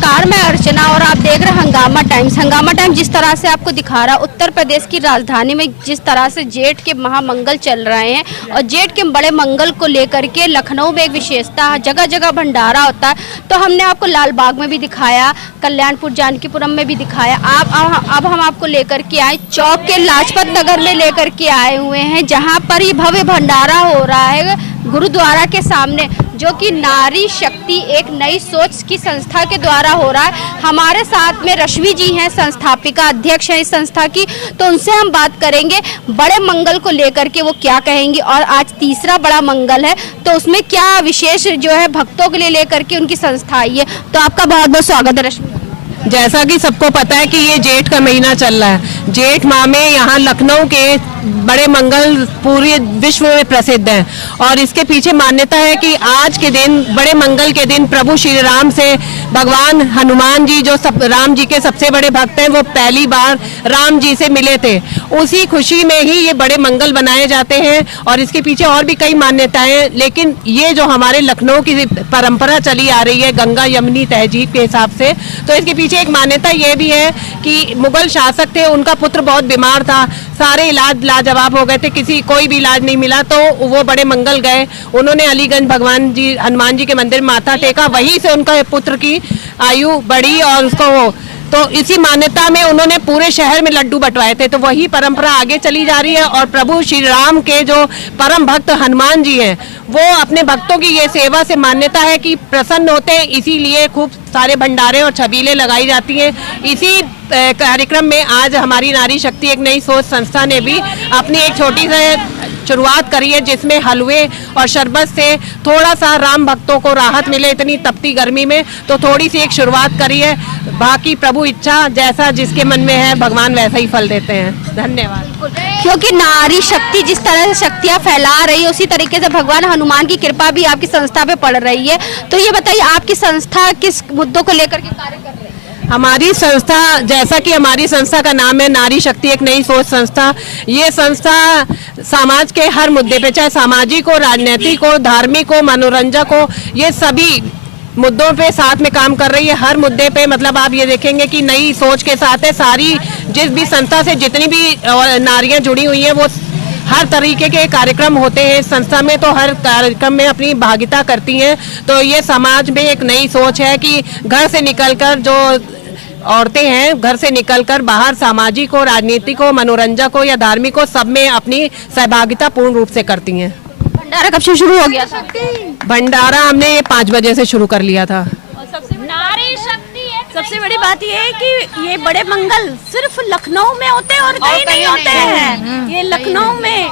नमस्कार, मैं अर्चना और आप देख रहे हैं हंगामा टाइम्स। हंगामा टाइम्स जिस तरह से आपको दिखा रहा है, उत्तर प्रदेश की राजधानी में जिस तरह से जेठ के महामंगल चल रहे हैं और जेठ के बड़े मंगल को लेकर के लखनऊ में एक विशेषता है, जगह जगह भंडारा होता है। तो हमने आपको लाल बाग में भी दिखाया, कल्याणपुर जानकीपुरम में भी दिखाया। अब हम आपको लेकर के आए चौक के लाजपत नगर में लेकर के आए हुए हैं, जहाँ पर ये भव्य भंडारा हो रहा है गुरुद्वारा के सामने, जो कि नारी शक्ति एक नई सोच की संस्था के द्वारा हो रहा है। हमारे साथ में रश्मि जी हैं, संस्थापिका अध्यक्ष हैं इस संस्था की, तो उनसे हम बात करेंगे बड़े मंगल को लेकर के वो क्या कहेंगी। और आज तीसरा बड़ा मंगल है, तो उसमें क्या विशेष जो है भक्तों के लिए लेकर के उनकी संस्था आई है। तो आपका बहुत बहुत स्वागत है रश्मि। जैसा कि सबको पता है कि ये जेठ का महीना चल रहा है। जेठ माह में यहाँ लखनऊ के बड़े मंगल पूरे विश्व में प्रसिद्ध हैं और इसके पीछे मान्यता है कि आज के दिन, बड़े मंगल के दिन, प्रभु श्री राम से भगवान हनुमान जी, जो राम जी के सबसे बड़े भक्त हैं, वो पहली बार राम जी से मिले थे। उसी खुशी में ही ये बड़े मंगल बनाए जाते हैं और इसके पीछे और भी कई मान्यताएं, लेकिन ये जो हमारे लखनऊ की परंपरा चली आ रही है गंगा यमुनी तहजीब के हिसाब से, तो इसके पीछे एक मान्यता ये भी है कि मुगल शासक थे, उनका पुत्र बहुत बीमार था, सारे इलाज लाजवाब हो गए थे, कोई भी इलाज नहीं मिला, तो वो बड़े मंगल गए। उन्होंने अलीगंज भगवान जी हनुमान जी के मंदिर माथा टेका, वहीं से उनका पुत्र की आयु बढ़ी और उसको तो इसी मान्यता में उन्होंने पूरे शहर में लड्डू बंटवाए थे। तो वही परंपरा आगे चली जा रही है और प्रभु श्री राम के जो परम भक्त हनुमान जी हैं, वो अपने भक्तों की ये सेवा से मान्यता है कि प्रसन्न होते हैं, इसीलिए खूब सारे भंडारे और छबीलें लगाई जाती हैं। इसी कार्यक्रम में आज हमारी नारी शक्ति एक नई सोच संस्था ने भी अपनी एक छोटी सी शुरुआत करी है, जिसमें हलवे और शरबत से थोड़ा सा राम भक्तों को राहत मिले इतनी तपती गर्मी में, तो थोड़ी सी एक शुरुआत करी है। बाकी प्रभु इच्छा, जैसा जिसके मन में है भगवान वैसा ही फल देते हैं। धन्यवाद। क्योंकि नारी शक्ति जिस तरह से शक्तियाँ फैला रही है, उसी तरीके से भगवान हनुमान की कृपा भी आपकी संस्था पे पड़ रही है। तो ये बताइए, आपकी संस्था किस मुद्दों को लेकर के कार्य कर रही है? हमारी संस्था, जैसा कि हमारी संस्था का नाम है नारी शक्ति एक नई सोच संस्था, ये संस्था समाज के हर मुद्दे पे, चाहे सामाजिक हो, राजनीतिक हो, धार्मिक हो, मनोरंजक हो, ये सभी मुद्दों पे साथ में काम कर रही है। हर मुद्दे पे मतलब आप ये देखेंगे कि नई सोच के साथ है। सारी जिस भी संस्था से जितनी भी नारियां जुड़ी हुई हैं, वो हर तरीके के कार्यक्रम होते हैं संस्था में, तो हर कार्यक्रम में अपनी भागीदारी करती हैं। तो ये समाज में एक नई सोच है कि घर से निकलकर जो औरतें हैं, घर से निकलकर बाहर सामाजिक हो, राजनीतिक हो, मनोरंजक हो या धार्मिक हो, सब में अपनी सहभागिता पूर्ण रूप से करती हैं। भंडारा कब से शुरू हो गया था? भंडारा हमने 5 बजे से शुरू कर लिया था। नारी शक्ति सबसे बड़ी बात ये है कि ये बड़े मंगल सिर्फ लखनऊ में होते हैं और कहीं नहीं होते हैं। ये लखनऊ में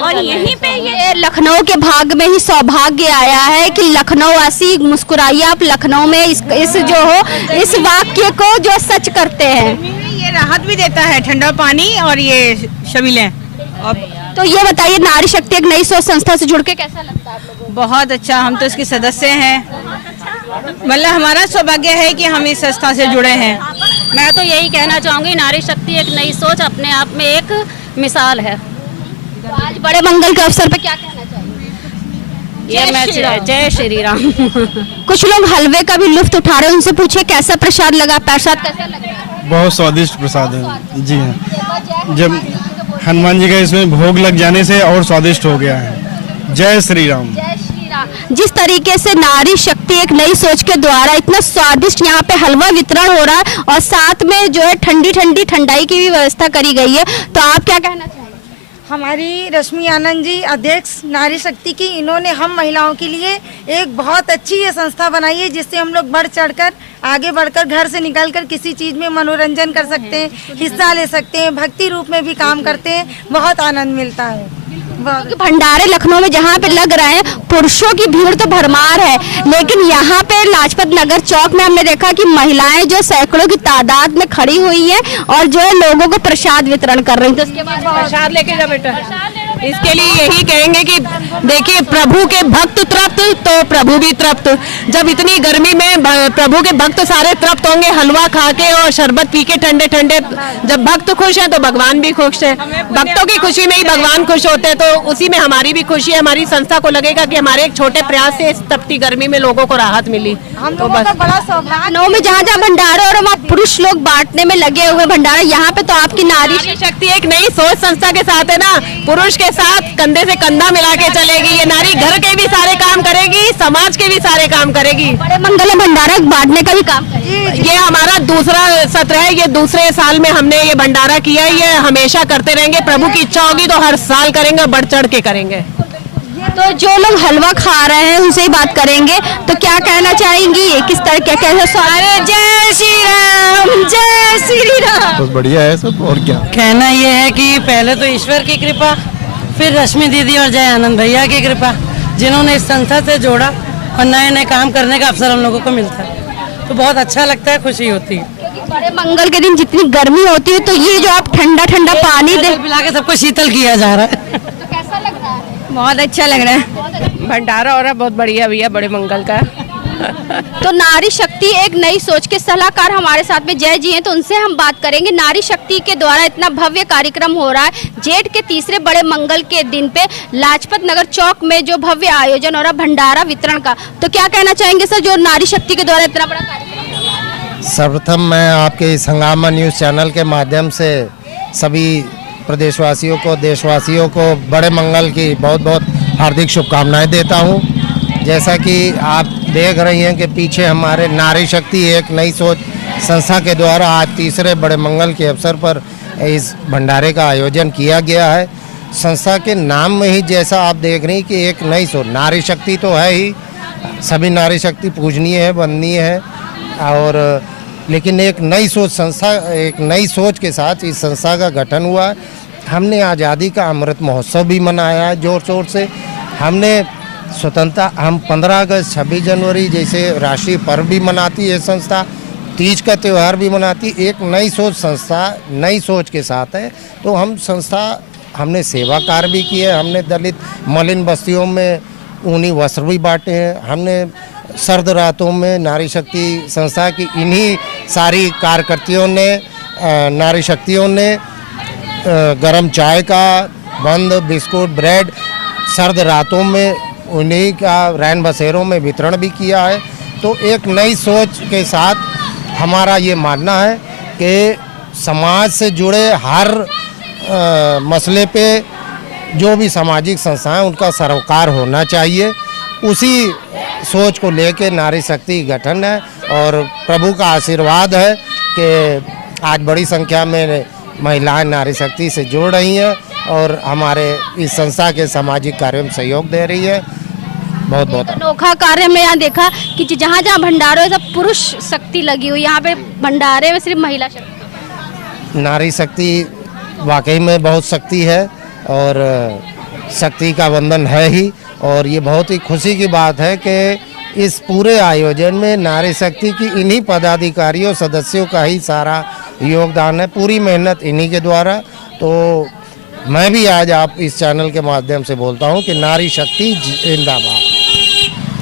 और यहीं पे ये लखनऊ के भाग में ही सौभाग्य आया है कि लखनऊ वासी मुस्कुराइए आप लखनऊ में इस जो हो इस वाक्य को जो सच करते हैं। ये राहत भी देता है, ठंडा पानी और ये शबीलें। तो ये बताइए, नारी शक्ति एक नई सोच संस्था से जुड़ के कैसा लगता है आप लोगों को? बहुत अच्छा, हम तो इसके सदस्य हैं। मतलब हमारा सौभाग्य है कि हम इस संस्था से जुड़े हैं। मैं तो यही कहना चाहूँगी, नारी शक्ति एक नई सोच अपने आप में एक मिसाल है। तो आज बड़े मंगल के अवसर पे क्या कहना चाहिए? जय श्री राम। कुछ लोग हलवे का भी लुत्फ उठा रहे हैं, उनसे पूछे कैसा प्रसाद लगा, प्रसाद कैसा लगा? बहुत स्वादिष्ट प्रसाद है जी हाँ। जब हनुमान जी का इसमें भोग लग जाने से और स्वादिष्ट हो गया है। जय श्री राम। जय श्री राम। जिस तरीके से नारी शक्ति एक नई सोच के द्वारा इतना स्वादिष्ट यहाँ पे हलवा वितरण हो रहा है और साथ में जो है ठंडी ठंडी ठंडाई की भी व्यवस्था करी गई है, तो आप क्या कहना चाहेंगे? हमारी रश्मि आनंद जी अध्यक्ष नारी शक्ति की, इन्होंने हम महिलाओं के लिए एक बहुत अच्छी ये संस्था बनाई है, जिससे हम लोग बढ़ चढ़कर आगे बढ़कर घर से निकलकर किसी चीज़ में मनोरंजन कर सकते हैं, हिस्सा ले सकते हैं, भक्ति रूप में भी काम करते हैं, बहुत आनंद मिलता है। भंडारे लखनऊ में जहाँ पे लग रहे हैं, पुरुषों की भीड़ तो भरमार है, लेकिन यहाँ पे लाजपत नगर चौक में हमने देखा कि महिलाएं जो सैकड़ों की तादाद में खड़ी हुई हैं और जो है लोगों को प्रसाद वितरण कर रही हैं। तो उसके बाद प्रसाद लेके जा बेटा। इसके लिए यही कहेंगे कि देखिए, प्रभु के भक्त तृप्त तो प्रभु भी तृप्त। जब इतनी गर्मी में प्रभु के भक्त सारे तृप्त होंगे, हलवा खा के और शरबत पी के ठंडे ठंडे, जब भक्त खुश हैं तो भगवान भी खुश है। भक्तों की खुशी में ही भगवान खुश होते हैं, तो उसी में हमारी भी खुशी है। हमारी संस्था को लगेगा कि हमारे एक छोटे प्रयास से इस तपती गर्मी में लोगों को राहत मिली। तो बस बड़ा सौभाग्य लखनऊ में जहाँ जहाँ भंडारा और वहाँ पुरुष लोग बांटने में लगे हुए भंडारा, यहाँ पे तो आपकी नारी नारी शक्ति एक नई सोच संस्था के साथ है ना, पुरुष के साथ कंधे से कंधा मिला के चलेगी। ये नारी घर के भी सारे काम करेगी, समाज के भी सारे काम करेगी। बड़े मंगल में भंडारा बांटने का भी काम ये हमारा दूसरा सत्र है, ये दूसरे साल में हमने ये भंडारा किया है। ये हमेशा करते रहेंगे, प्रभु की इच्छा होगी तो हर साल करेंगे, बढ़ चढ़ के करेंगे। तो जो लोग हलवा खा रहे हैं उनसे ही बात करेंगे, तो क्या कहना चाहेंगी, किस तरह क्या कैसे स्वागत? जय श्री राम, जय श्री राम। बस बढ़िया है सब, और क्या कहना ये है कि पहले तो ईश्वर की कृपा, फिर रश्मि दीदी और जय आनंद भैया की कृपा, जिन्होंने इस संस्था से जोड़ा और नए नए काम करने का अवसर हम लोगों को मिलता है, तो बहुत अच्छा लगता है, खुशी होती है। बड़े मंगल के दिन जितनी गर्मी होती है, तो ये जो आप ठंडा ठंडा पानी दे पिला के सबको शीतल किया जा रहा है। तो कैसा लग रहा है? बहुत अच्छा लग रहा है। भंडारा हो रहा है बहुत बढ़िया भैया, बड़े मंगल का। तो नारी शक्ति एक नई सोच के सलाहकार हमारे साथ में जय जी हैं, तो उनसे हम बात करेंगे। नारी शक्ति के द्वारा इतना भव्य कार्यक्रम हो रहा है जेठ के तीसरे बड़े मंगल के दिन पे लाजपत नगर चौक में, जो भव्य आयोजन हो रहा है भंडारा वितरण का, तो क्या कहना चाहेंगे सर, जो नारी शक्ति के द्वारा इतना बड़ा कार्यक्रम हो रहा है? सर्वप्रथम मैं आपके इस हंगामा न्यूज़ चैनल के माध्यम से सभी प्रदेशवासियों को, देशवासियों को बड़े मंगल की बहुत बहुत हार्दिक शुभकामनाएं देता हूं। जैसा कि आप देख रही हैं कि पीछे हमारे नारी शक्ति एक नई सोच संस्था के द्वारा आज तीसरे बड़े मंगल के अवसर पर इस भंडारे का आयोजन किया गया है। संस्था के नाम में ही जैसा आप देख रही हैं कि एक नई सोच, नारी शक्ति तो है ही, सभी नारी शक्ति पूजनीय है, वंदनीय है, और लेकिन एक नई सोच संस्था, एक नई सोच के साथ इस संस्था का गठन हुआ है। हमने आज़ादी का अमृत महोत्सव भी मनाया है जोर शोर से। हमने स्वतंत्रता, हम 15 अगस्त 26 जनवरी जैसे राष्ट्रीय पर्व भी मनाती है संस्था, तीज का त्यौहार भी मनाती। एक नई सोच संस्था नई सोच के साथ है, तो हम संस्था, हमने सेवा कार्य भी किए, हमने दलित मलिन बस्तियों में ऊनी वस्त्र भी बांटे हैं, हमने सर्द रातों में नारी शक्ति संस्था की इन्हीं सारी कार्यकर्तियों ने, नारी शक्तियों ने गरम चाय का, बंद बिस्कुट, ब्रेड सर्द रातों में उन्हीं का रैन बसेरों में वितरण भी किया है। तो एक नई सोच के साथ हमारा ये मानना है कि समाज से जुड़े हर मसले पे जो भी सामाजिक संस्थाएं, उनका सरोकार होना चाहिए। उसी सोच को लेके नारी शक्ति गठन है, और प्रभु का आशीर्वाद है कि आज बड़ी संख्या में महिलाएं नारी शक्ति से जुड़ रही हैं और हमारे इस संस्था के सामाजिक कार्यों में सहयोग दे रही है। बहुत बहुत अनोखा कार्य में यहाँ देखा कि जहाँ जहाँ भंडारे है सब पुरुष शक्ति लगी हुई, यहाँ पे भंडारे में सिर्फ महिला शक्ति। नारी शक्ति वाकई में बहुत शक्ति है, और शक्ति का वंदन है ही। और ये बहुत ही खुशी की बात है कि इस पूरे आयोजन में नारी शक्ति की इन्हीं पदाधिकारियों, सदस्यों का ही सारा योगदान है, पूरी मेहनत इन्हीं के द्वारा। तो मैं भी आज आप इस चैनल के माध्यम से बोलता हूं कि नारी शक्ति जिंदाबाद।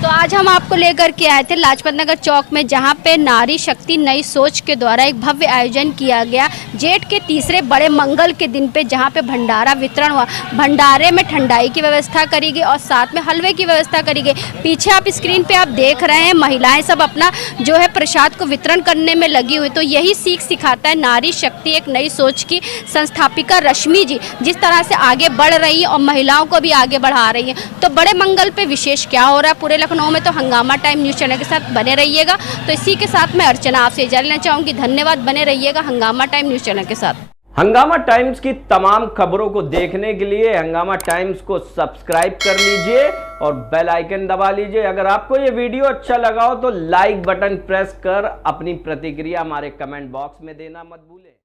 तो आज हम आपको लेकर के आए थे लाजपत नगर चौक में, जहां पे नारी शक्ति नई सोच के द्वारा एक भव्य आयोजन किया गया जेठ के तीसरे बड़े मंगल के दिन पे, जहां पे भंडारा वितरण हुआ। भंडारे में ठंडाई की व्यवस्था करी गई और साथ में हलवे की व्यवस्था करी गई। पीछे आप स्क्रीन पे आप देख रहे हैं महिलाएं सब अपना जो है प्रसाद को वितरण करने में लगी हुई। तो यही सीख सिखाता है नारी शक्ति एक नई सोच की संस्थापिका रश्मि जी जिस तरह से आगे बढ़ रही है और महिलाओं को भी आगे बढ़ा रही है। तो बड़े मंगल पे विशेष क्या हो रहा है पूरे लखनऊ में, तो हंगामा टाइम न्यूज़ चैनल के साथ बने रहिएगा। तो इसी के साथ मैं अर्चना आपसे इजाज़त लेना चाहूँगी। धन्यवाद, बने रहिएगा हंगामा टाइम न्यूज़ चैनल के साथ। हंगामा टाइम्स की तमाम खबरों को देखने के लिए हंगामा टाइम्स को सब्सक्राइब कर लीजिए और बेल आइकन दबा लीजिए। अगर आपको ये वीडियो अच्छा लगा हो तो लाइक बटन प्रेस कर अपनी प्रतिक्रिया हमारे कमेंट बॉक्स में देना मत भूलें।